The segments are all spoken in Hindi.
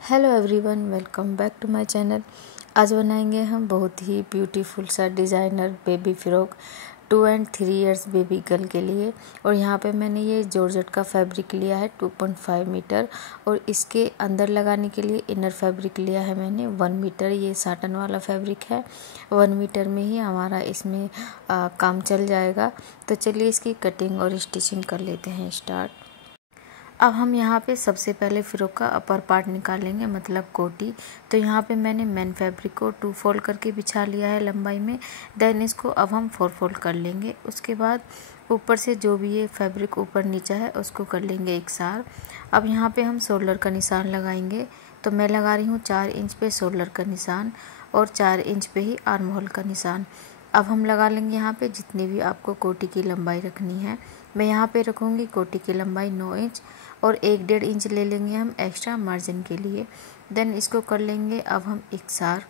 Hello everyone, welcome back to my channel. आज बनाएंगे हम बहुत ही ब्यूटीफुल सा designer baby frock 2 and 3 years baby girl के लिए। और यहाँ पे मैंने ये जॉर्जेट का फैब्रिक लिया है 2.5 मीटर, और इसके अंदर लगाने के लिए इनर फैब्रिक लिया है मैंने 1 मीटर। ये साटन वाला फैब्रिक है। 1 मीटर में ही हमारा इसमें काम चल जाएगा। तो चलिए इसकी कटिंग और स्टिचिंग कर लेते हैं स्टार्ट। अब हम यहाँ पे सबसे पहले फ्रॉक का अपर पार्ट निकालेंगे, मतलब कोटी। तो यहाँ पे मैंने मेन फैब्रिक को 2 फोल्ड करके बिछा लिया है लंबाई में। देन इसको अब हम 4 फोल्ड कर लेंगे। उसके बाद ऊपर से जो भी ये फैब्रिक ऊपर नीचे है उसको कर लेंगे एकसार। अब यहाँ पे हम शोल्डर का निशान लगाएंगे। तो मैं लगा रही हूँ 4 इंच पे शोल्डर का निशान और 4 इंच पे ही आर्म होल का निशान। अब हम लगा लेंगे यहाँ पे जितनी भी आपको कोटी की लंबाई रखनी है। मैं यहाँ पे रखूँगी कोटी की लंबाई 9 इंच, और 1-1.5 इंच ले लेंगे हम एक्स्ट्रा मार्जिन के लिए। देन इसको कर लेंगे अब हम एकसार।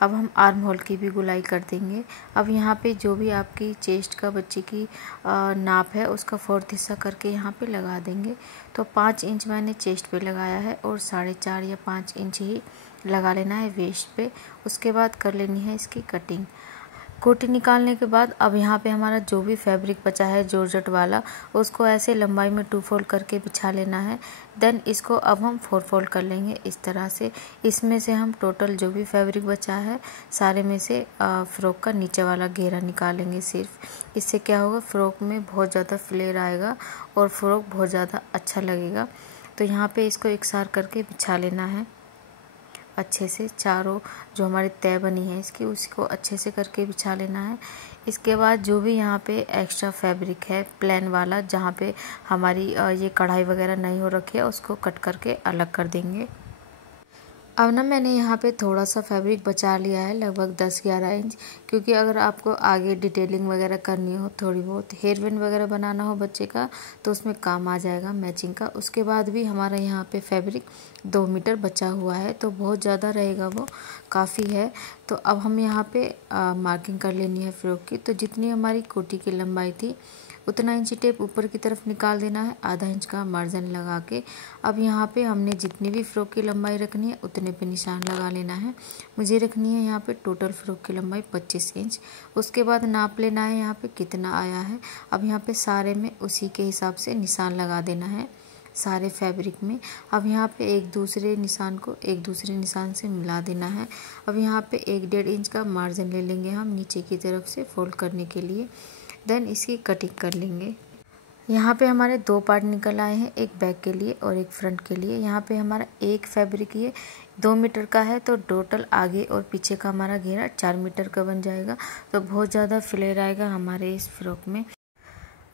अब हम आर्म होल की भी गुलाई कर देंगे। अब यहाँ पे जो भी आपकी चेस्ट का बच्चे की नाप है उसका 4th हिस्सा करके यहाँ पे लगा देंगे। तो 5 इंच मैंने चेस्ट पे लगाया है और 4.5 या 5 इंच ही लगा लेना है वेस्ट पे। उसके बाद कर लेनी है इसकी कटिंग। कोटी निकालने के बाद अब यहाँ पे हमारा जो भी फैब्रिक बचा है जॉर्जेट वाला, उसको ऐसे लंबाई में 2 फोल्ड करके बिछा लेना है। देन इसको अब हम 4 फोल्ड कर लेंगे इस तरह से। इसमें से हम टोटल जो भी फैब्रिक बचा है सारे में से फ्रॉक का नीचे वाला घेरा निकालेंगे सिर्फ। इससे क्या होगा, फ्रॉक में बहुत ज़्यादा फ्लेयर आएगा और फ्रॉक बहुत ज़्यादा अच्छा लगेगा। तो यहाँ पे इसको एकसार करके बिछा लेना है अच्छे से। चारों जो हमारी तय बनी है इसकी, उसको अच्छे से करके बिछा लेना है। इसके बाद जो भी यहाँ पे एक्स्ट्रा फैब्रिक है प्लेन वाला, जहाँ पे हमारी ये कढ़ाई वगैरह नहीं हो रखी है, उसको कट करके अलग कर देंगे। अब ना मैंने यहाँ पे थोड़ा सा फैब्रिक बचा लिया है, लगभग 10-11 इंच, क्योंकि अगर आपको आगे डिटेलिंग वगैरह करनी हो, थोड़ी बहुत हेयर बैंड वगैरह बनाना हो बच्चे का, तो उसमें काम आ जाएगा मैचिंग का। उसके बाद भी हमारा यहाँ पे फैब्रिक 2 मीटर बचा हुआ है, तो बहुत ज़्यादा रहेगा, वो काफ़ी है। तो अब हम यहाँ पे मार्किंग कर लेनी है फ्रॉक की। तो जितनी हमारी कोटी की लंबाई थी उतना इंची टेप ऊपर की तरफ निकाल देना है, आधा इंच का मार्जिन लगा के। अब यहाँ पे हमने जितनी भी फ्रॉक की लंबाई रखनी है उतने पे निशान लगा लेना है। मुझे रखनी है यहाँ पे टोटल फ्रॉक की लंबाई 25 इंच। उसके बाद नाप लेना है यहाँ पे कितना आया है। अब यहाँ पे सारे में उसी के हिसाब से निशान लगा देना है सारे फैब्रिक में। अब यहाँ पे एक दूसरे निशान को एक दूसरे निशान से मिला देना है। अब यहाँ पे 1-1.5 इंच का मार्जिन ले लेंगे हम नीचे की तरफ से फोल्ड करने के लिए। देन इसकी कटिंग कर लेंगे। यहाँ पे हमारे 2 पार्ट निकल आए हैं, एक बैक के लिए और एक फ्रंट के लिए। यहाँ पे हमारा एक फैब्रिक ये 2 मीटर का है, तो टोटल आगे और पीछे का हमारा घेरा 4 मीटर का बन जाएगा। तो बहुत ज़्यादा फ्लेयर आएगा हमारे इस फ्रॉक में।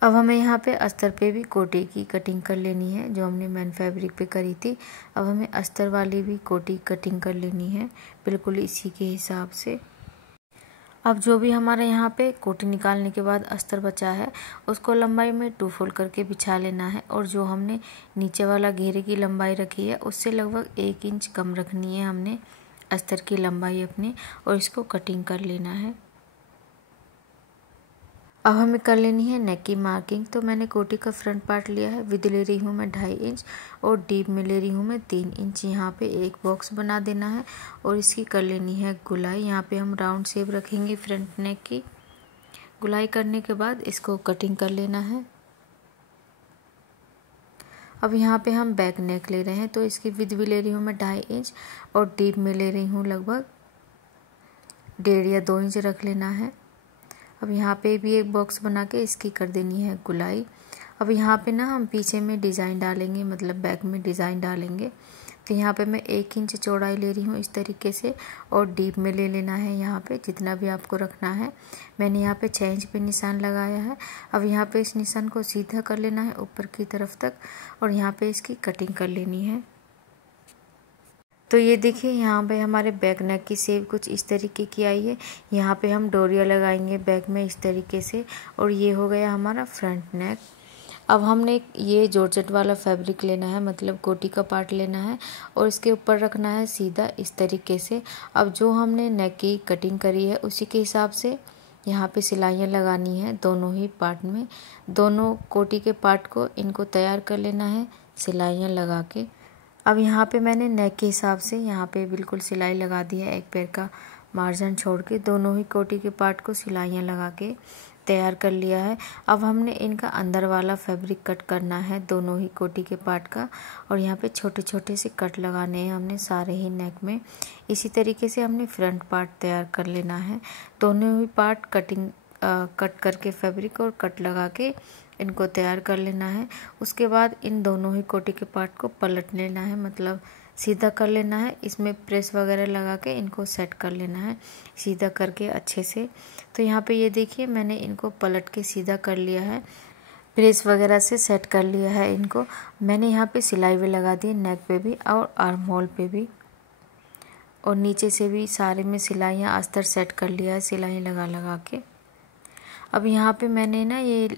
अब हमें यहाँ पे अस्तर पे भी कोटी की कटिंग कर लेनी है, जो हमने मेन फैब्रिक पे करी थी। अब हमें अस्तर वाली भी कोटी कटिंग कर लेनी है बिल्कुल इसी के हिसाब से। अब जो भी हमारे यहाँ पे कोटी निकालने के बाद अस्तर बचा है उसको लंबाई में 2 फोल्ड करके बिछा लेना है, और जो हमने नीचे वाला घेरे की लंबाई रखी है उससे लगभग 1 इंच कम रखनी है हमने अस्तर की लंबाई अपनी, और इसको कटिंग कर लेना है। अब हमें कर लेनी है नेक की मार्किंग। तो मैंने कोटी का फ्रंट पार्ट लिया है, विद ले रही हूँ मैं 2.5 इंच और डीप में ले रही हूँ मैं 3 इंच। यहाँ पे एक बॉक्स बना देना है और इसकी कर लेनी है गुलाई। यहाँ पे हम राउंड शेप रखेंगे फ्रंट नेक की। गुलाई करने के बाद इसको कटिंग कर लेना है। अब यहाँ पे हम बैक नेक ले रहे हैं, तो इसकी विद भी ले रही हूँ मैं 2.5 इंच और डीप में ले रही हूँ लगभग 1.5 या 2 इंच रख लेना है। अब यहाँ पे भी एक बॉक्स बना के इसकी कर देनी है गुलाई। अब यहाँ पे ना हम पीछे में डिज़ाइन डालेंगे, मतलब बैक में डिज़ाइन डालेंगे। तो यहाँ पे मैं 1 इंच चौड़ाई ले रही हूँ इस तरीके से, और डीप में ले लेना है यहाँ पे जितना भी आपको रखना है। मैंने यहाँ पे 6 इंच पे निशान लगाया है। अब यहाँ पे इस निशान को सीधा कर लेना है ऊपर की तरफ तक, और यहाँ पे इसकी कटिंग कर लेनी है। तो ये देखिए यहाँ पे हमारे बैक नेक की शेप कुछ इस तरीके की आई है। यहाँ पे हम डोरिया लगाएंगे बैक में इस तरीके से, और ये हो गया हमारा फ्रंट नेक। अब हमने ये जॉर्जेट वाला फैब्रिक लेना है, मतलब कोटी का पार्ट लेना है, और इसके ऊपर रखना है सीधा इस तरीके से। अब जो हमने नेक की कटिंग करी है उसी के हिसाब से यहाँ पे सिलाइयाँ लगानी है दोनों ही पार्ट में। दोनों कोटी के पार्ट को इनको तैयार कर लेना है सिलाइयाँ लगा के। अब यहाँ पे मैंने नेक के हिसाब से यहाँ पे बिल्कुल सिलाई लगा दी है। एक पैर का मार्जिन छोड़ के दोनों ही कोटी के पार्ट को सिलाइयाँ लगा के तैयार कर लिया है। अब हमने इनका अंदर वाला फैब्रिक कट करना है दोनों ही कोटी के पार्ट का, और यहाँ पे छोटे छोटे से कट लगाने हैं हमने सारे ही नेक में। इसी तरीके से हमने फ्रंट पार्ट तैयार कर लेना है। दोनों ही पार्ट कट करके फैब्रिक और कट लगा के इनको तैयार कर लेना है। उसके बाद इन दोनों ही कोटी के पार्ट को पलट लेना है, मतलब सीधा कर लेना है। इसमें प्रेस वगैरह लगा के इनको सेट कर लेना है सीधा करके अच्छे से। तो यहाँ पे ये देखिए मैंने इनको पलट के सीधा कर लिया है, प्रेस वगैरह से सेट कर लिया है इनको। मैंने यहाँ पे सिलाई भी लगा दी नेक पे भी और आर्म होल पे भी, और नीचे से भी सारे में सिलाइयाँ अस्तर सेट कर लिया है सिलाई लगा लगा के। अब यहाँ पे मैंने ना ये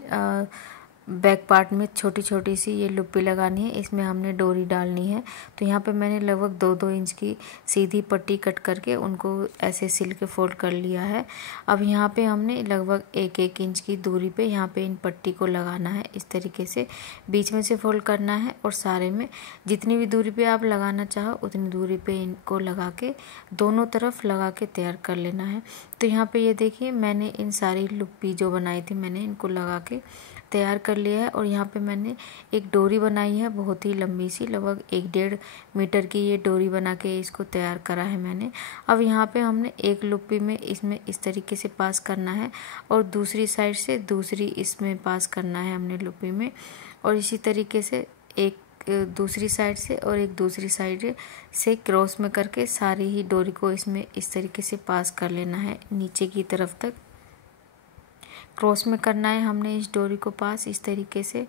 बैक पार्ट में छोटी छोटी सी ये लुप्पी लगानी है, इसमें हमने डोरी डालनी है। तो यहाँ पे मैंने लगभग 2-2 इंच की सीधी पट्टी कट करके उनको ऐसे सिल के फोल्ड कर लिया है। अब यहाँ पे हमने लगभग 1-1 इंच की दूरी पे यहाँ पे इन पट्टी को लगाना है। इस तरीके से बीच में से फोल्ड करना है, और सारे में जितनी भी दूरी पे आप लगाना चाहो उतनी दूरी पे इनको लगा के दोनों तरफ लगा के तैयार कर लेना है। तो यहाँ पे ये देखिए मैंने इन सारी लुप्पी जो बनाई थी मैंने इनको लगा के तैयार कर लिया है। और यहाँ पे मैंने एक डोरी बनाई है बहुत ही लंबी सी, लगभग 1-1.5 मीटर की ये डोरी बना के इसको तैयार करा है मैंने। अब यहाँ पे हमने एक लुप्पी में इसमें इस तरीके से पास करना है, और दूसरी साइड से दूसरी इसमें पास करना है हमने लुप्पी में, और इसी तरीके से एक दूसरी साइड से और एक दूसरी साइड से क्रॉस में करके सारी ही डोरी को इसमें इस तरीके से पास कर लेना है नीचे की तरफ तक। क्रॉस में करना है हमने इस डोरी को पास इस तरीके से।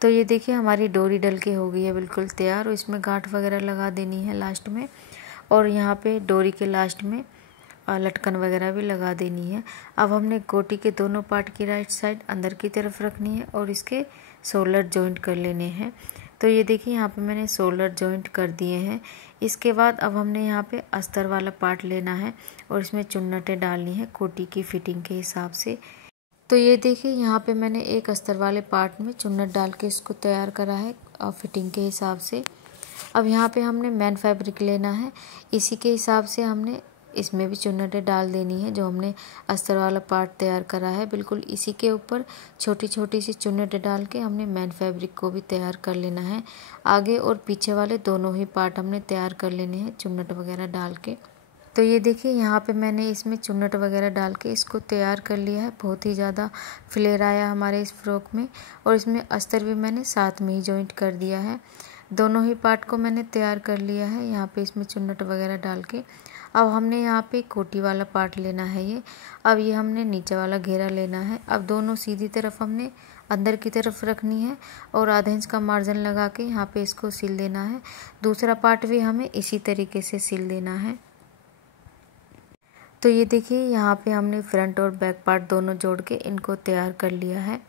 तो ये देखिए हमारी डोरी डल के हो गई है बिल्कुल तैयार, और इसमें गांठ वगैरह लगा देनी है लास्ट में, और यहाँ पे डोरी के लास्ट में लटकन वगैरह भी लगा देनी है। अब हमने कोटी के दोनों पार्ट की राइट साइड अंदर की तरफ रखनी है और इसके शोल्डर जॉइंट कर लेने हैं। तो ये देखिए यहाँ पे मैंने शोल्डर जॉइंट कर दिए हैं। इसके बाद अब हमने यहाँ पे अस्तर वाला पार्ट लेना है और इसमें चुन्नटें डालनी है कोटी की फिटिंग के हिसाब से। तो ये देखिए यहाँ पे मैंने एक अस्तर वाले पार्ट में चुन्नट डाल के इसको तैयार करा है फिटिंग के हिसाब से। अब यहाँ पे हमने मेन फैब्रिक लेना है, इसी के हिसाब से हमने इसमें भी चुन्नटें डाल देनी है। जो हमने अस्तर वाला पार्ट तैयार करा है बिल्कुल इसी के ऊपर छोटी छोटी सी चुन्नटें डाल के हमने मेन फैब्रिक को भी तैयार कर लेना है। आगे और पीछे वाले दोनों ही पार्ट हमने तैयार कर लेने हैं चुन्नट वगैरह डाल के। तो ये देखिए यहाँ पे मैंने इसमें चुन्नट वगैरह डाल के इसको तैयार कर लिया है। बहुत ही ज़्यादा फ्लेयर आया हमारे इस फ्रॉक में, और इसमें अस्तर भी मैंने साथ में ही जॉइंट कर दिया है। दोनों ही पार्ट को मैंने तैयार कर लिया है यहाँ पे इसमें चुन्नट वगैरह डाल के। अब हमने यहाँ पे कोटी वाला पार्ट लेना है ये। अब ये हमने नीचे वाला घेरा लेना है। अब दोनों सीधी तरफ हमने अंदर की तरफ रखनी है और आधा इंच का मार्जिन लगा के यहाँ पे इसको सिल देना है। दूसरा पार्ट भी हमें इसी तरीके से सिल देना है। तो ये देखिए यहाँ पे हमने फ्रंट और बैक पार्ट दोनों जोड़ के इनको तैयार कर लिया है।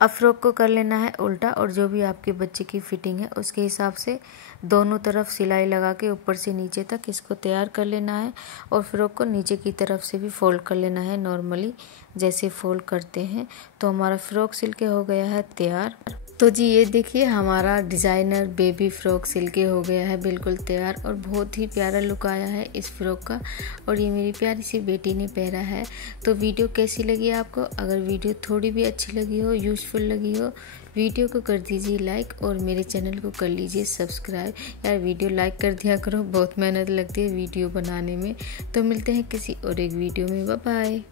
अब फ्रॉक को कर लेना है उल्टा, और जो भी आपके बच्चे की फिटिंग है उसके हिसाब से दोनों तरफ सिलाई लगा के ऊपर से नीचे तक इसको तैयार कर लेना है। और फ्रॉक को नीचे की तरफ से भी फोल्ड कर लेना है नॉर्मली जैसे फोल्ड करते हैं। तो हमारा फ्रॉक सिल के हो गया है तैयार। तो जी ये देखिए हमारा डिज़ाइनर बेबी फ्रॉक सिल के हो गया है बिल्कुल तैयार, और बहुत ही प्यारा लुक आया है इस फ्रॉक का, और ये मेरी प्यारी सी बेटी ने पहना है। तो वीडियो कैसी लगी आपको? अगर वीडियो थोड़ी भी अच्छी लगी हो, यूज़फुल लगी हो, वीडियो को कर दीजिए लाइक और मेरे चैनल को कर लीजिए सब्सक्राइब। यार वीडियो लाइक कर दिया करो, बहुत मेहनत लगती है वीडियो बनाने में। तो मिलते हैं किसी और एक वीडियो में, बाय बाय।